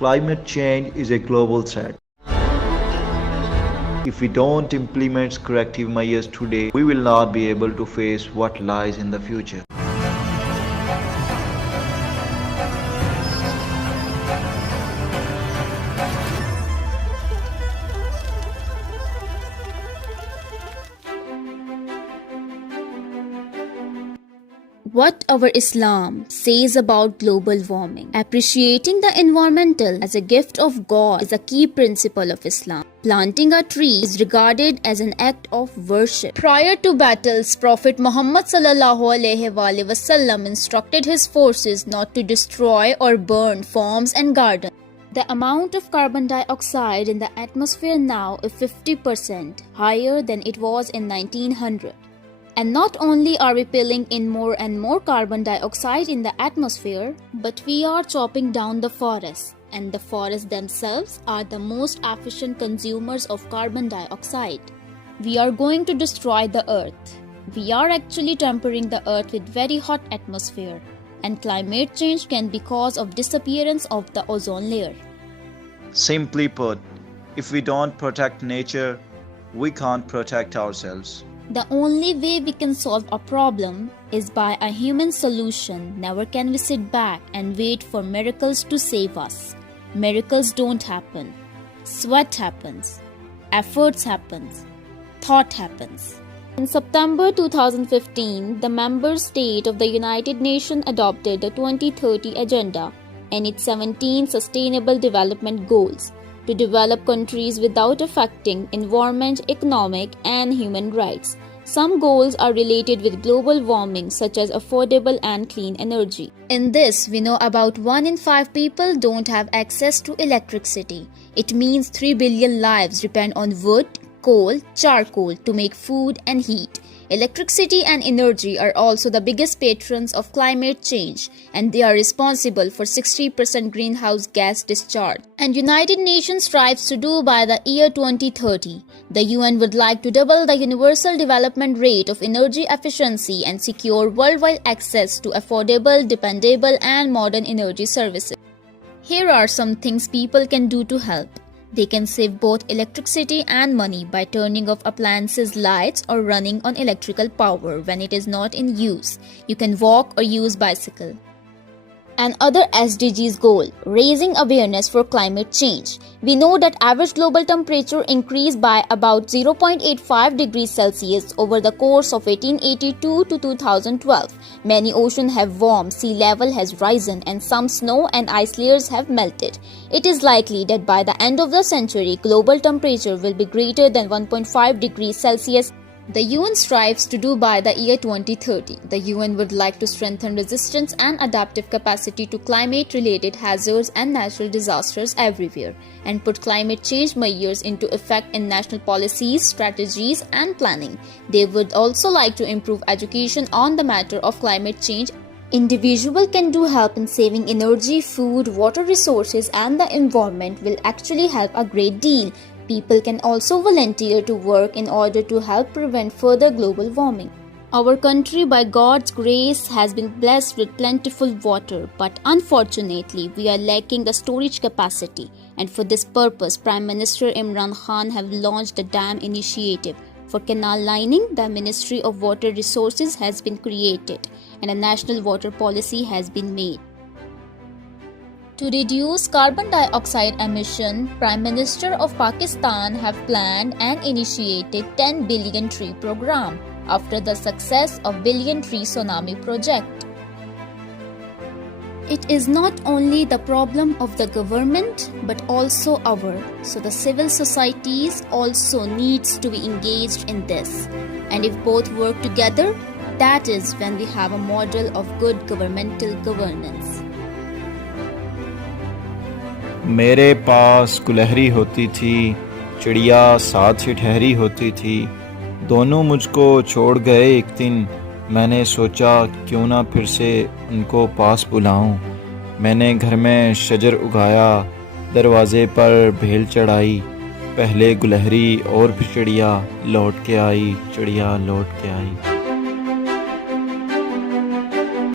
Climate change is a global threat. If we don't implement corrective measures today, we will not be able to face what lies in the future. What our Islam says about global warming. Appreciating the environmental as a gift of God is a key principle of Islam. Planting a tree is regarded as an act of worship. Prior to battles, Prophet Muhammad ﷺ instructed his forces not to destroy or burn farms and gardens. The amount of carbon dioxide in the atmosphere now is 50% higher than it was in 1900. And not only are we pulling in more and more carbon dioxide in the atmosphere, but we are chopping down the forests, and the forests themselves are the most efficient consumers of carbon dioxide. We are going to destroy the earth. We are actually tempering the earth with very hot atmosphere, and climate change can be cause of disappearance of the ozone layer. Simply put, if we don't protect nature, we can't protect ourselves. The only way we can solve a problem is by a human solution. Never can we sit back and wait for miracles to save us. Miracles don't happen. Sweat happens. Efforts happens. Thought happens. In September 2015, the member state of the United Nations adopted the 2030 Agenda and its 17 Sustainable Development Goals to develop countries without affecting environment, economic, and human rights. Some goals are related with global warming, such as affordable and clean energy. In this, we know about 1 in 5 people don't have access to electricity. It means 3 billion lives depend on wood, coal, charcoal to make food and heat. Electricity and energy are also the biggest patrons of climate change, and they are responsible for 60% greenhouse gas discharge. And United Nations strives to do by the year 2030. The UN would like to double the universal development rate of energy efficiency and secure worldwide access to affordable, dependable, and modern energy services. Here are some things people can do to help. They can save both electricity and money by turning off appliances' lights or running on electrical power when it is not in use. You can walk or use bicycle. Another SDGs goal, raising awareness for climate change. We know that average global temperature increased by about 0.85 degrees Celsius over the course of 1882 to 2012. Many oceans have warmed, sea level has risen, and some snow and ice layers have melted. It is likely that by the end of the century, global temperature will be greater than 1.5 degrees Celsius. The UN strives to do by the year 2030. The UN would like to strengthen resistance and adaptive capacity to climate-related hazards and natural disasters everywhere, and put climate change measures into effect in national policies, strategies, and planning. They would also like to improve education on the matter of climate change. Individuals can do help in saving energy, food, water resources, and the environment will actually help a great deal. People can also volunteer to work in order to help prevent further global warming. Our country, by God's grace, has been blessed with plentiful water, but unfortunately, we are lacking the storage capacity. And for this purpose, Prime Minister Imran Khan have launched the Dam Initiative. For canal lining, the Ministry of Water Resources has been created, and a national water policy has been made. To reduce carbon dioxide emission, Prime Minister of Pakistan have planned and initiated 10 billion tree program after the success of Billion Tree Tsunami project. It is not only the problem of the government but also ours, so the civil societies also needs to be engaged in this. And if both work together, that is when we have a model of good governmental governance. मेरे पास गुलहरी होती थी, चिड़िया साथ ही ठहरी होती थी, दोनों मुझको छोड़ गए एक दिन। मैंने सोचा क्यों ना फिर से उनको पास बुलाऊं। मैंने घर में शजर उगाया, दरवाजे पर भेल चढ़ाई, पहले गुलहरी और फिर चिड़िया लौट के आई, चिड़िया लौट के आई।